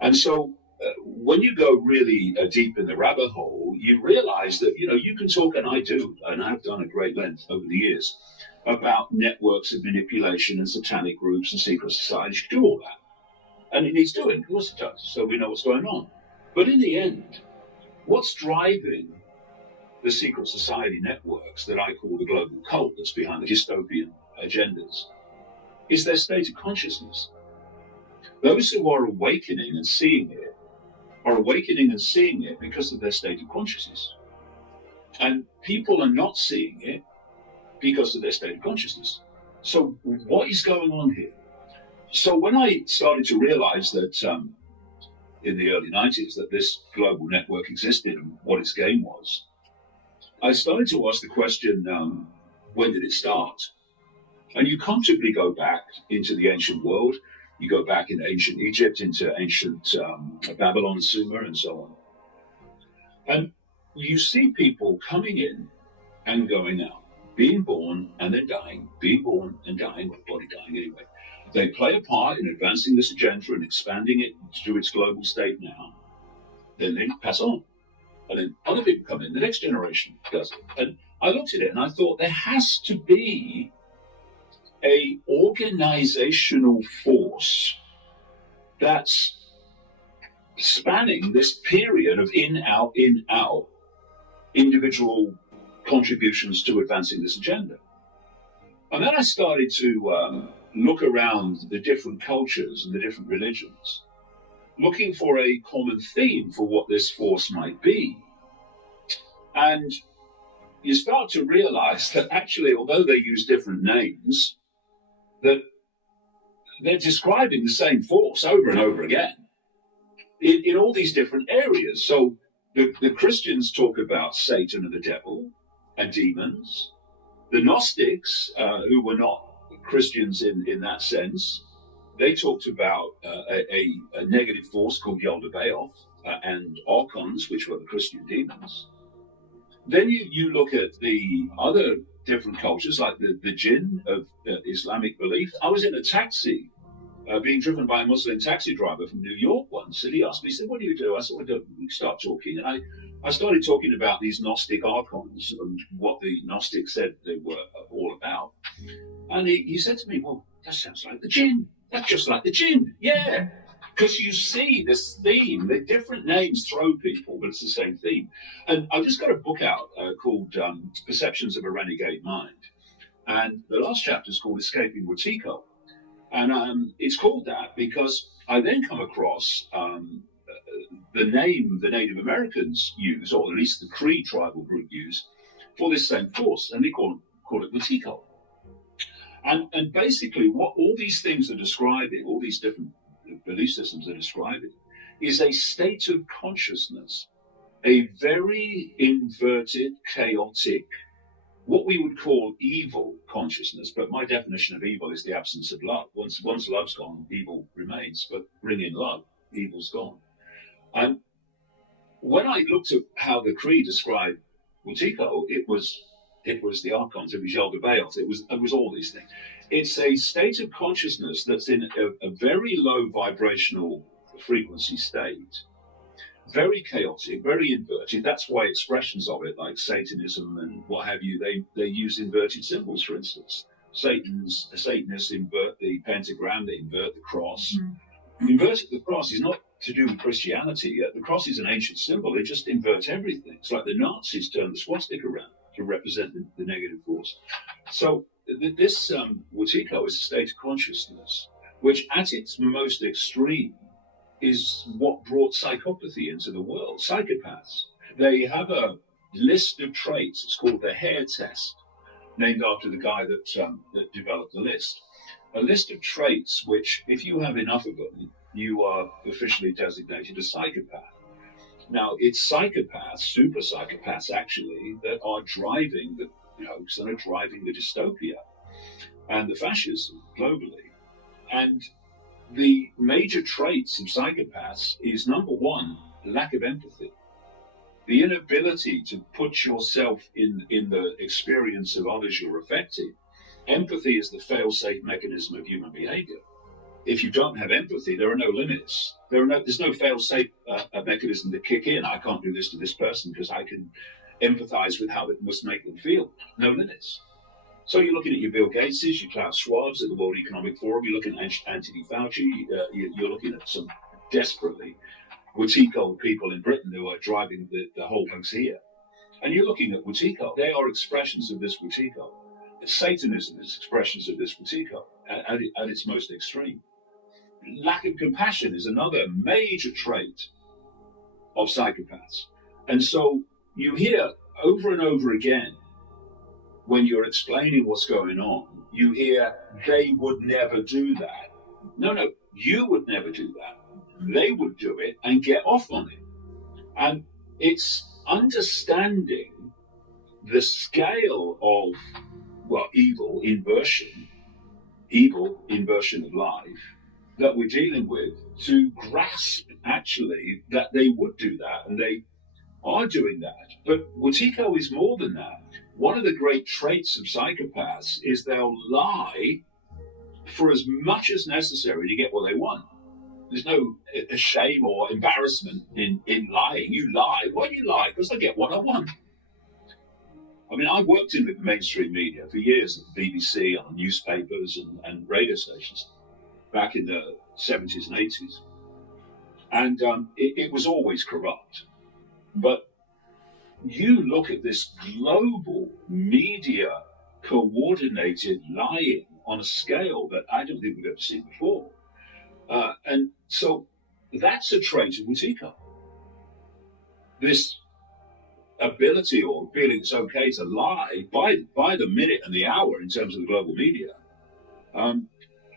And so when you go really deep in the rabbit hole, you realize that, you can talk, and I do, and I've done a great length over the years, about networks of manipulation and satanic groups and secret societies. You can do all that. And it needs doing, of course it does, so we know what's going on. But in the end, what's driving the secret society networks that I call the global cult that's behind the dystopian agendas is their state of consciousness. Those who are awakening and seeing it are awakening and seeing it because of their state of consciousness. And people are not seeing it because of their state of consciousness. So what is going on here? So when I started to realize that in the early 90s that this global network existed and what its game was, I started to ask the question, when did it start? And you comfortably go back into the ancient world. You go back into ancient Egypt, into ancient Babylon, Sumer, and so on. And you see people coming in and going out, being born and then dying, being born and dying, or body dying anyway. They play a part in advancing this agenda and expanding it to its global state now. Then they pass on. And then other people come in, the next generation does it. And I looked at it and I thought there has to be a organizational force that's spanning this period of in, out, individual contributions to advancing this agenda. And then I started to look around the different cultures and the different religions, looking for a common theme for what this force might be. And you start to realize that actually, although they use different names, that they're describing the same force over and over again in all these different areas. So the Christians talk about Satan and the devil and demons. The Gnostics, who were not Christians in that sense, they talked about a negative force called Yaldabaoth and Archons, which were the Christian demons. Then you look at the other different cultures, like the Djinn of Islamic belief. I was in a taxi being driven by a Muslim taxi driver from New York once, and he asked me, he said, "What do you do?" I said, "Well, we start talking." And I started talking about these Gnostic archons and what the Gnostics said they were all about. And he said to me, "Well, that sounds like the Djinn. That's just like the Djinn." Yeah, because you see this theme. The different names throw people, but it's the same theme. And I've just got a book out called Perceptions of a Renegade Mind. And the last chapter is called Escaping Wetiko. And it's called that because I then come across the name the Native Americans use, or at least the Cree tribal group use, for this same force, and they call it Wetiko. And basically what all these things are describing, all these different belief systems are describing, is a state of consciousness, a very inverted, chaotic, what we would call evil consciousness. But my definition of evil is the absence of love. Once love's gone, evil remains. But bring in love, evil's gone. And when I looked at how the Cree described Wetiko, it was the Archons, it was Yaldabaoth, it was all these things. It's a state of consciousness that's in a very low vibrational frequency state, very chaotic, very inverted. That's why expressions of it, like Satanism and what have you, they use inverted symbols, for instance. Satanists invert the pentagram, they invert the cross. Mm-hmm. Inverting the cross is not to do with Christianity. The cross is an ancient symbol. They just invert everything. It's like the Nazis turned the swastika around to represent the negative force. So this Wetiko is a state of consciousness, which at its most extreme is what brought psychopathy into the world. Psychopaths, they have a list of traits. It's called the Hare test, named after the guy that developed the list. A list of traits which, if you have enough of them, you are officially designated a psychopath. Now, it's psychopaths, super psychopaths actually, that are driving the hoax and are driving the dystopia and the fascism globally. And the major traits of psychopaths is, number one, lack of empathy. The inability to put yourself in the experience of others you're affecting. Empathy is the fail-safe mechanism of human behavior. if you don't have empathy, there are no limits. There's no fail-safe mechanism to kick in. I can't do this to this person because I can empathize with how it must make them feel. No limits. So you're looking at your Bill Gateses, your Klaus Schwabs at the World Economic Forum. You're looking at Anthony Fauci. You're looking at some desperately Wetiko people in Britain who are driving the whole hoax here. And you're looking at Wetiko. They are expressions of this Wetiko. Satanism is expressions of this Wetiko at its most extreme. Lack of compassion is another major trait of psychopaths. And so you hear over and over again, when you're explaining what's going on, you hear, they would never do that. No, you would never do that. They would do it and get off on it. And it's understanding the scale of, well, evil inversion of life that we're dealing with, to grasp actually that they would do that, and they are doing that. But Wetiko is more than that. One of the great traits of psychopaths is they'll lie for as much as necessary to get what they want. There's no shame or embarrassment in lying. You lie. Why do you lie? Because I get what I want. I mean, I worked in the mainstream media for years at the BBC, on newspapers and radio stations back in the 70s and 80s. And it was always corrupt. But you look at this global media coordinated lying on a scale that I don't think we've ever seen before. And so that's a trait of Wetiko. This ability or feeling it's okay to lie by the minute and the hour in terms of the global media,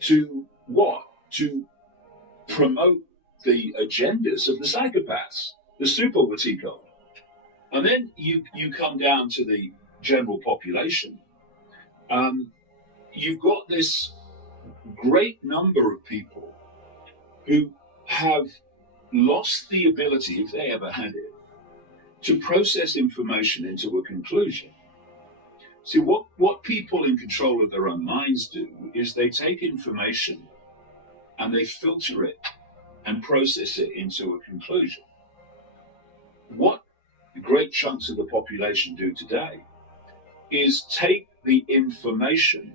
to what? To promote the agendas of the psychopaths, the super Wetiko. And then you come down to the general population. You've got this great number of people who have lost the ability, if they ever had it, to process information into a conclusion. See, what people in control of their own minds do is they take information and they filter it and process it into a conclusion. What great chunks of the population do today is take the information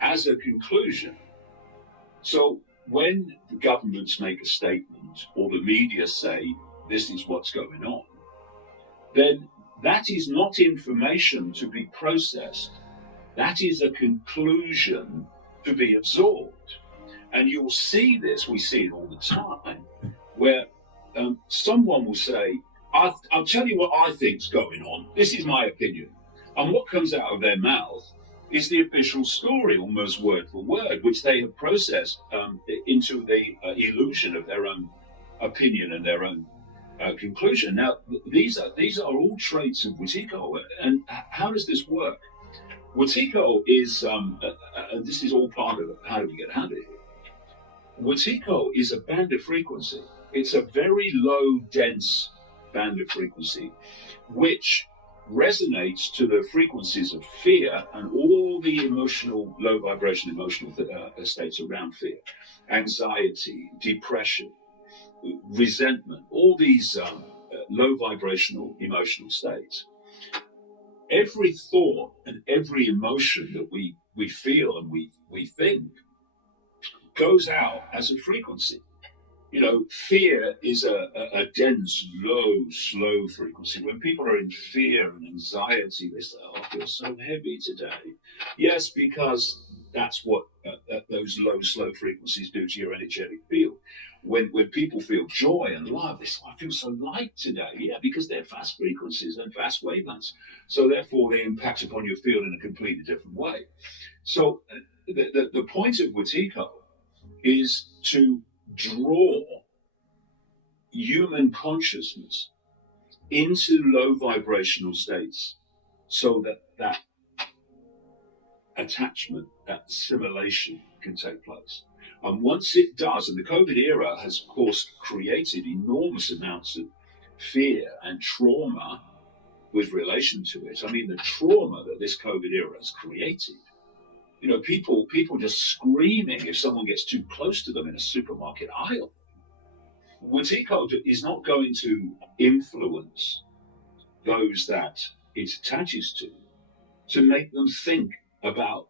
as a conclusion. So when the governments make a statement or the media say this is what's going on, then that is not information to be processed. That is a conclusion to be absorbed. And you'll see this, we see it all the time, where someone will say, I'll tell you what I think's going on. This is my opinion. And what comes out of their mouth is the official story, almost word for word, which they have processed into the illusion of their own opinion and their own conclusion. Now, these are all traits of Wetiko. And how does this work? Wetiko is, this is all part of how do we get out of here. Wetiko is a band of frequency. It's a very low, dense band of frequency, which resonates to the frequencies of fear and all the emotional, low vibration emotional states around fear, anxiety, depression, resentment, all these low vibrational emotional states. Every thought and every emotion that we feel and we think goes out as a frequency. You know, fear is a dense, low, slow frequency. When people are in fear and anxiety, they say, oh, I feel so heavy today. Yes, because that's what those low, slow frequencies do to your energetic field. When people feel joy and love, they say, I feel so light today. Yeah, because they're fast frequencies and fast wavelengths. So therefore, they impact upon your field in a completely different way. So the point of Wetiko is to draw human consciousness into low vibrational states so that attachment, that assimilation can take place. And once it does, and the COVID era has, of course, created enormous amounts of fear and trauma with relation to it. I mean, the trauma that this COVID era has created People just screaming if someone gets too close to them in a supermarket aisle. Wetiko is not going to influence those that it attaches to make them think about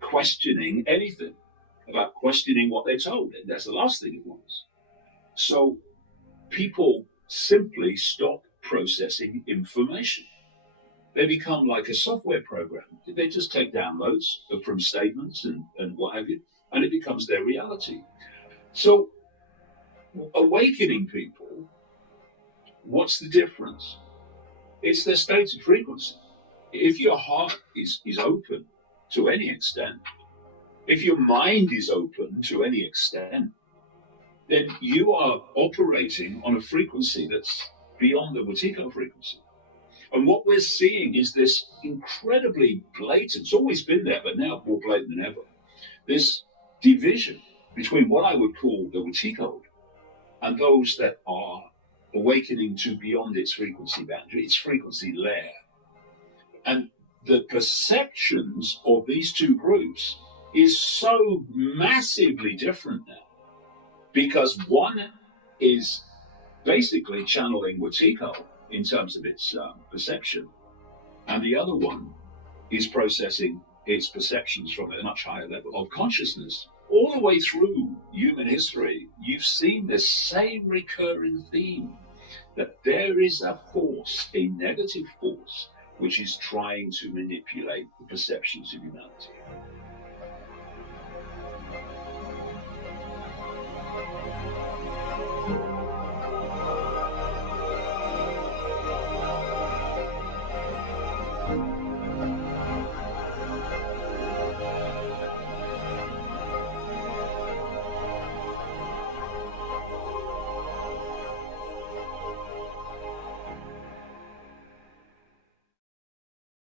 questioning anything, about questioning what they're told. And that's the last thing it wants. So people simply stop processing information. They become like a software program. They just take downloads from statements and what have you, and it becomes their reality. So awakening people, what's the difference? It's their state of frequency. If your heart is open to any extent, if your mind is open to any extent, then you are operating on a frequency that's beyond the Wetiko frequency. And what we're seeing is this incredibly blatant, it's always been there, but now more blatant than ever, this division between what I would call the Wetiko and those that are awakening to beyond its frequency boundary, its frequency layer. And the perceptions of these two groups is so massively different now, because one is basically channeling Wetiko in terms of its perception, and the other one is processing its perceptions from a much higher level of consciousness. All the way through human history, you've seen this same recurring theme, that there is a force, a negative force, which is trying to manipulate the perceptions of humanity.